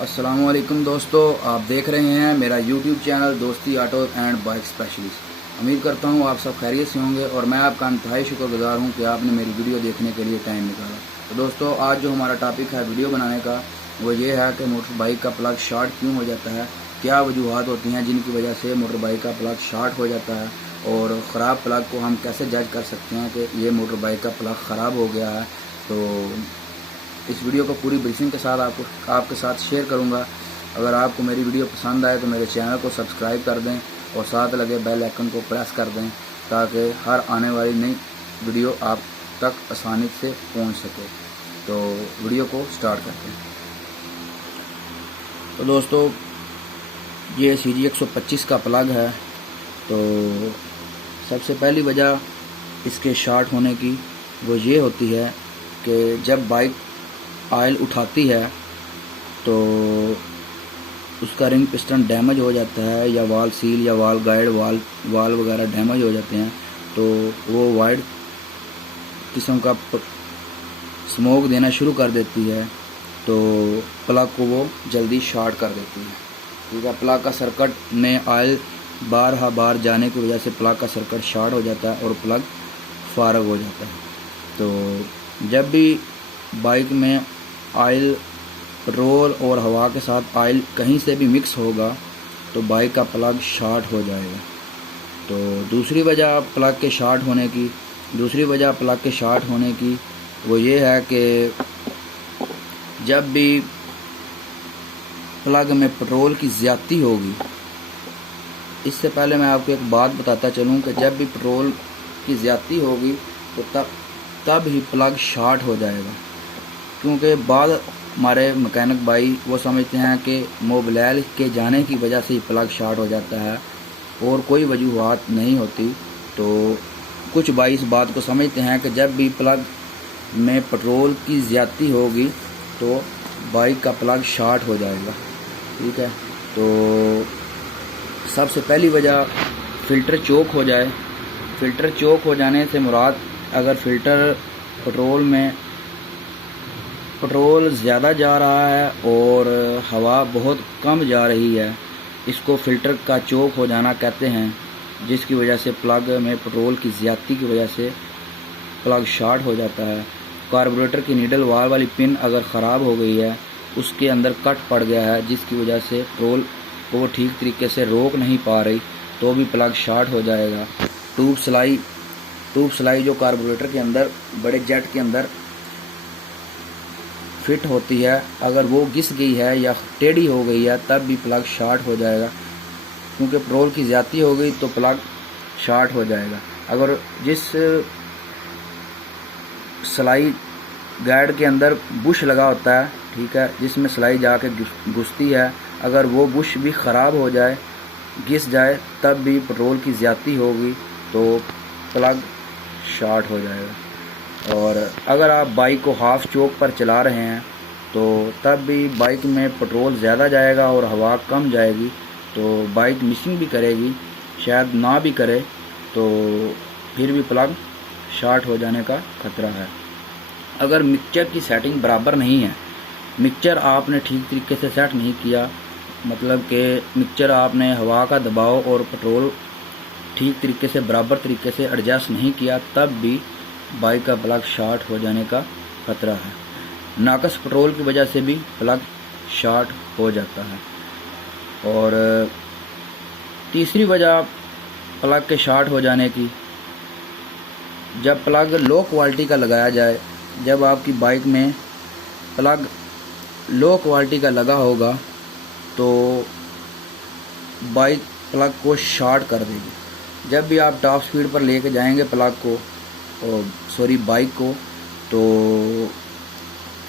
अस्सलामुअलैकुम दोस्तों, आप देख रहे हैं मेरा यूट्यूब चैनल दोस्ती ऑटो एंड बाइक स्पेशलिस्ट। उम्मीद करता हूँ आप सब खैरियत से होंगे और मैं आपका इंतहाई शुक्रगुजार हूँ कि आपने मेरी वीडियो देखने के लिए टाइम निकाला। तो दोस्तों, आज जो हमारा टॉपिक है वीडियो बनाने का वो ये है कि मोटर बाइक का प्लग शॉर्ट क्यों हो जाता है, क्या वजूहत होती हैं जिनकी वजह से मोटर बाइक का प्लग शॉर्ट हो जाता है और ख़राब प्लग को हम कैसे जज कर सकते हैं कि ये मोटर बाइक का प्लग ख़राब हो गया है। तो इस वीडियो को पूरी ब्रीफिंग के साथ आपके साथ शेयर करूंगा। अगर आपको मेरी वीडियो पसंद आए तो मेरे चैनल को सब्सक्राइब कर दें और साथ लगे बेल आइकन को प्रेस कर दें ताकि हर आने वाली नई वीडियो आप तक आसानी से पहुंच सके। तो वीडियो को स्टार्ट करते हैं। तो दोस्तों, ये CG 125 का प्लग है। तो सबसे पहली वजह इसके शॉर्ट होने की वो ये होती है कि जब बाइक ऑयल उठाती है तो उसका रिंग पिस्टन डैमेज हो जाता है या वाल सील या वाल गाइड वाल वगैरह डैमेज हो जाते हैं। तो वो वाइड किस्म का स्मोक देना शुरू कर देती है, तो प्लग को वो जल्दी शॉर्ट कर देती है। ठीक है, प्लग का सर्किट में ऑयल बार जाने की वजह से प्लग का सर्किट शॉर्ट हो जाता है और प्लग फारग हो जाता है। तो जब भी बाइक में ऑयल, पेट्रोल और हवा के साथ ऑयल कहीं से भी मिक्स होगा तो बाइक का प्लग शॉर्ट हो जाएगा। तो दूसरी वजह प्लग के शॉर्ट होने की वो ये है कि जब भी प्लग में पेट्रोल की ज़्यादती होगी, इससे पहले मैं आपको एक बात बताता चलूँ कि जब भी पेट्रोल की ज़्यादती होगी तो तब ही प्लग शॉर्ट हो जाएगा। क्योंकि बाद हमारे मैकेनिक भाई वो समझते हैं कि मोबिल के जाने की वजह से ही प्लग शॉर्ट हो जाता है और कोई वजूहत नहीं होती। तो कुछ भाई इस बात को समझते हैं कि जब भी प्लग में पेट्रोल की ज़्यादती होगी तो बाइक का प्लग शॉर्ट हो जाएगा। ठीक है, तो सबसे पहली वजह फ़िल्टर चोक हो जाए। फ़िल्टर चोक हो जाने से मुराद, अगर फ़िल्टर पेट्रोल ज़्यादा जा रहा है और हवा बहुत कम जा रही है, इसको फ़िल्टर का चोक हो जाना कहते हैं, जिसकी वजह से प्लग में पेट्रोल की ज़्यादती की वजह से प्लग शॉर्ट हो जाता है। कार्बोरेटर की नीडल वाल वाली पिन अगर ख़राब हो गई है, उसके अंदर कट पड़ गया है जिसकी वजह से पेट्रोल को वो ठीक तरीके से रोक नहीं पा रही, तो भी प्लग शॉर्ट हो जाएगा। ट्यूब स्लाई जो कार्बोरेटर के अंदर बड़े जेट के अंदर फिट होती है, अगर वो घिस गई है या टेढ़ी हो गई है तब भी प्लग शॉर्ट हो जाएगा। क्योंकि पेट्रोल की ज़्यादती हो गई तो प्लग शॉर्ट हो जाएगा। अगर जिस स्लाई गाइड के अंदर बुश लगा होता है, ठीक है, जिसमें स्लाई जाके घुसती है, अगर वो बुश भी ख़राब हो जाए, घिस जाए, तब भी पेट्रोल की ज़्यादती होगी तो प्लग शॉर्ट हो जाएगा। और अगर आप बाइक को हाफ चोक पर चला रहे हैं तो तब भी बाइक में पेट्रोल ज़्यादा जाएगा और हवा कम जाएगी, तो बाइक मिसिंग भी करेगी, शायद ना भी करे, तो फिर भी प्लग शॉर्ट हो जाने का खतरा है। अगर मिक्सचर की सेटिंग बराबर नहीं है, मिक्सचर आपने ठीक तरीके से सेट नहीं किया, मतलब कि मिक्सचर आपने हवा का दबाव और पेट्रोल ठीक तरीके से बराबर तरीके से एडजस्ट नहीं किया, तब भी बाइक का प्लग शॉर्ट हो जाने का खतरा है। नाकस पेट्रोल की वजह से भी प्लग शॉर्ट हो जाता है। और तीसरी वजह प्लग के शॉर्ट हो जाने की, जब प्लग लो क्वालिटी का लगाया जाए, जब आपकी बाइक में प्लग लो क्वालिटी का लगा होगा तो बाइक प्लग को शॉर्ट कर देगी। जब भी आप टॉप स्पीड पर लेके जाएंगे बाइक को, तो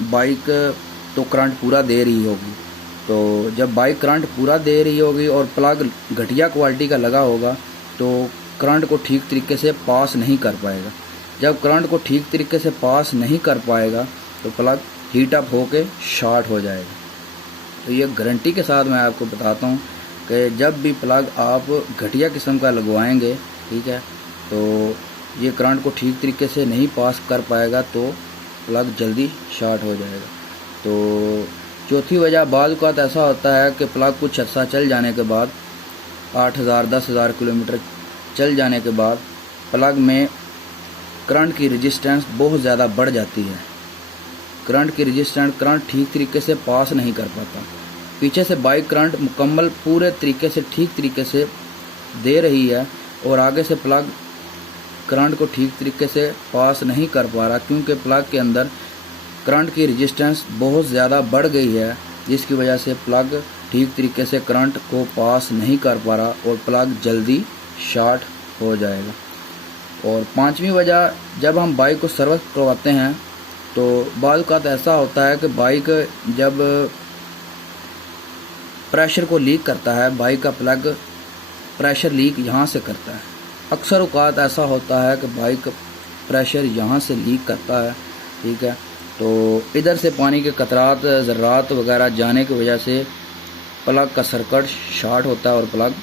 बाइक तो करंट पूरा दे रही होगी। तो जब बाइक करंट पूरा दे रही होगी और प्लग घटिया क्वालिटी का लगा होगा तो करंट को ठीक तरीके से पास नहीं कर पाएगा। जब करंट को ठीक तरीके से पास नहीं कर पाएगा तो प्लग हीट अप होके शॉर्ट हो जाएगा। तो ये गारंटी के साथ मैं आपको बताता हूँ कि जब भी प्लग आप घटिया किस्म का लगवाएंगे, ठीक है, तो ये करंट को ठीक तरीके से नहीं पास कर पाएगा तो प्लग जल्दी शॉर्ट हो जाएगा। तो चौथी वजह बाज़ औक़ात ऐसा होता है कि प्लग कुछ अर्सा चल जाने के बाद 8000 10,000 किलोमीटर चल जाने के बाद प्लग में करंट की रेजिस्टेंस बहुत ज़्यादा बढ़ जाती है। करंट ठीक तरीके से पास नहीं कर पाता। पीछे से बाइक करंट मुकम्मल पूरे तरीके से ठीक तरीके से दे रही है और आगे से प्लग करंट को ठीक तरीके से पास नहीं कर पा रहा, क्योंकि प्लग के अंदर करंट की रेजिस्टेंस बहुत ज़्यादा बढ़ गई है, जिसकी वजह से प्लग ठीक तरीके से करंट को पास नहीं कर पा रहा और प्लग जल्दी शॉर्ट हो जाएगा। और पांचवी वजह, जब हम बाइक को सर्विस करवाते हैं तो बाज़ औक़ात ऐसा होता है कि बाइक जब प्रेशर को लीक करता है, बाइक का प्लग प्रेशर लीक यहाँ से करता है। अक्सर औक़ात ऐसा होता है कि बाइक प्रेशर यहाँ से लीक करता है, ठीक है। तो इधर से पानी के कतरात ज़र्रात वगैरह जाने की वजह से प्लग का सर्किट शॉर्ट होता है और प्लग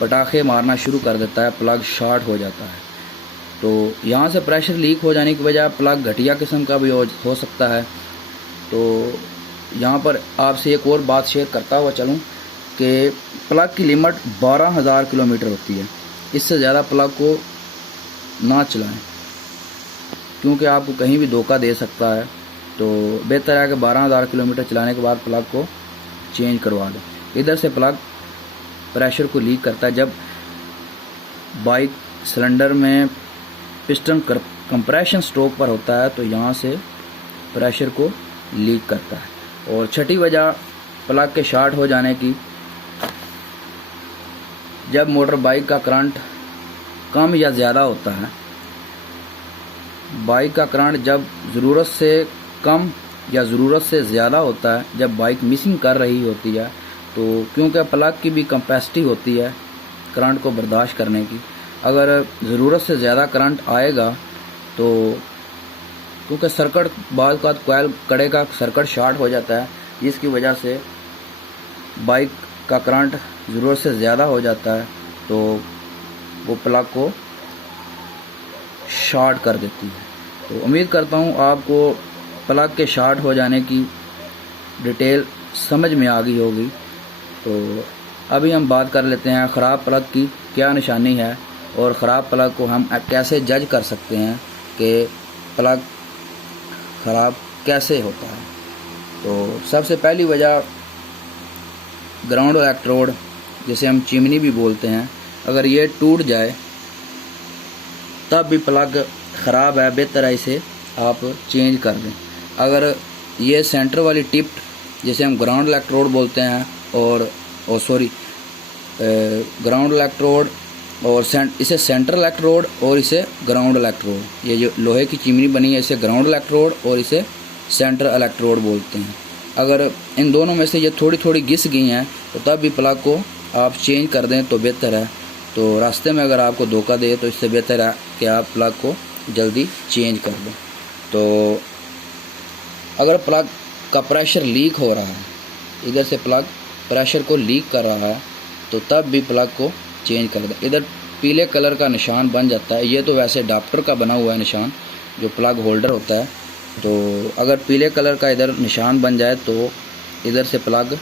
पटाखे मारना शुरू कर देता है, प्लग शॉर्ट हो जाता है। तो यहाँ से प्रेशर लीक हो जाने की वजह प्लग घटिया किस्म का भी हो सकता है। तो यहाँ पर आपसे एक और बात शेयर करता हुआ चलूँ कि प्लग की लिमिट 12,000 किलोमीटर होती है। इससे ज़्यादा प्लग को ना चलाएं, क्योंकि आपको कहीं भी धोखा दे सकता है। तो बेहतर है कि 12,000 किलोमीटर चलाने के बाद प्लग को चेंज करवा दें। इधर से प्लग प्रेशर को लीक करता है। जब बाइक सिलेंडर में पिस्टन कंप्रेशन स्ट्रोक पर होता है तो यहाँ से प्रेशर को लीक करता है। और छठी वजह प्लग के शॉर्ट हो जाने की, जब मोटर बाइक का करंट कम या ज़्यादा होता है, बाइक का करंट जब ज़रूरत से कम या ज़रूरत से ज़्यादा होता है, जब बाइक मिसिंग कर रही होती है, तो क्योंकि प्लग की भी कैपेसिटी होती है करंट को बर्दाश्त करने की, अगर ज़रूरत से ज़्यादा करंट आएगा तो क्योंकि सर्किट बाज़ का कोयल कड़े का सर्किट शॉर्ट हो जाता है, जिसकी वजह से बाइक का करंट ज़रूरत से ज़्यादा हो जाता है, तो वो प्लग को शॉर्ट कर देती है। तो उम्मीद करता हूँ आपको प्लग के शॉर्ट हो जाने की डिटेल समझ में आ गई होगी। तो अभी हम बात कर लेते हैं ख़राब प्लग की क्या निशानी है और ख़राब प्लग को हम कैसे जज कर सकते हैं कि प्लग ख़राब कैसे होता है। तो सबसे पहली वजह ग्राउंड इलेक्ट्रोड, जिसे हम चिमनी भी बोलते हैं, अगर ये टूट जाए तब भी प्लग ख़राब है, बेहतर है इसे आप चेंज कर दें। अगर ये सेंटर वाली टिप, जिसे हम ग्राउंड इलेक्ट्रोड बोलते हैं, और ग्राउंड इलेक्ट्रोड और इसे सेंटर इलेक्ट्रोड और इसे ग्राउंड इलेक्ट्रोड, ये जो लोहे की चिमनी बनी है इसे ग्राउंड इलेक्ट्रोड और इसे सेंटर इलेक्ट्रोड बोलते हैं। अगर इन दोनों में से ये थोड़ी थोड़ी घिस गई हैं तो तब भी प्लग को आप चेंज कर दें तो बेहतर है। तो रास्ते में अगर आपको धोखा दे तो इससे बेहतर है कि आप प्लग को जल्दी चेंज कर दें। तो अगर प्लग का प्रेशर लीक हो रहा है, इधर से प्लग प्रेशर को लीक कर रहा है, तो तब भी प्लग को चेंज कर दें। इधर पीले कलर का निशान बन जाता है, ये तो वैसे अडाप्टर का बना हुआ है निशान जो प्लग होल्डर होता है। तो अगर पीले कलर का इधर निशान बन जाए तो इधर से प्लग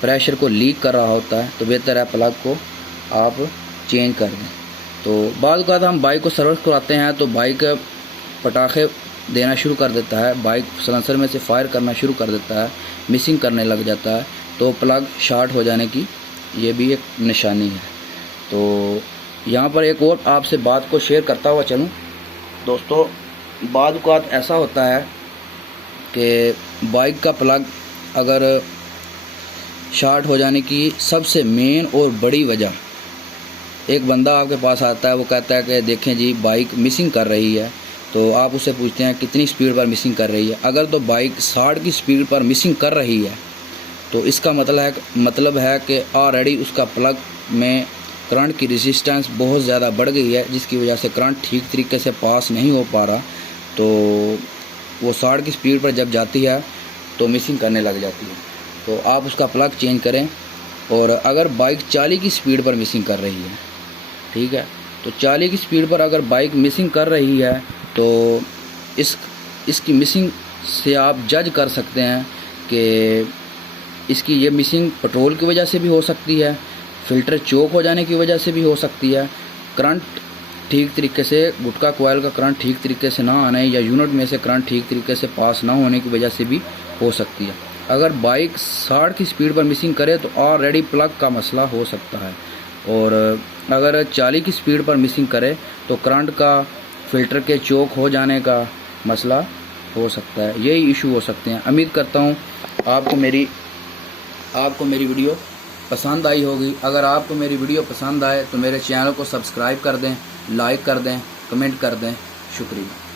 प्रेशर को लीक कर रहा होता है, तो बेहतर है प्लग को आप चेंज कर दें। तो बाद का हम बाइक को सर्विस कराते हैं तो बाइक पटाखे देना शुरू कर देता है, बाइक सलेंसर में से फायर करना शुरू कर देता है, मिसिंग करने लग जाता है, तो प्लग शॉर्ट हो जाने की ये भी एक निशानी है। तो यहाँ पर एक और आपसे बात को शेयर करता हुआ चलूँ दोस्तों, बाद का ऐसा होता है कि बाइक का प्लग अगर शॉर्ट हो जाने की सबसे मेन और बड़ी वजह, एक बंदा आपके पास आता है, वो कहता है कि देखें जी बाइक मिसिंग कर रही है, तो आप उससे पूछते हैं कितनी स्पीड पर मिसिंग कर रही है। अगर तो बाइक 60 की स्पीड पर मिसिंग कर रही है तो इसका मतलब है कि ऑलरेडी उसका प्लग में करंट की रेजिस्टेंस बहुत ज़्यादा बढ़ गई है, जिसकी वजह से करंट ठीक तरीके से पास नहीं हो पा रहा। तो वो 60 की स्पीड पर जब जाती है तो मिसिंग करने लग जाती है, तो आप उसका प्लग चेंज करें। और अगर बाइक 40 की स्पीड पर मिसिंग कर रही है, ठीक है, तो 40 की स्पीड पर अगर बाइक मिसिंग कर रही है तो इसकी मिसिंग से आप जज कर सकते हैं कि इसकी ये मिसिंग पेट्रोल की वजह से भी हो सकती है, फ़िल्टर चोक हो जाने की वजह से भी हो सकती है, करंट ठीक तरीके से गुटका कोयल का करंट ठीक तरीके से ना आने या यूनिट में से करंट ठीक तरीके से पास ना होने की वजह से भी हो सकती है। अगर बाइक 60 की स्पीड पर मिसिंग करे तो ऑलरेडी प्लग का मसला हो सकता है, और अगर 40 की स्पीड पर मिसिंग करे तो करंट का फ़िल्टर के चोक हो जाने का मसला हो सकता है। यही इशू हो सकते हैं। उम्मीद करता हूँ आपको मेरी वीडियो पसंद आई होगी। अगर आपको मेरी वीडियो पसंद आए तो मेरे चैनल को सब्सक्राइब कर दें, लाइक कर दें, कमेंट कर दें। शुक्रिया।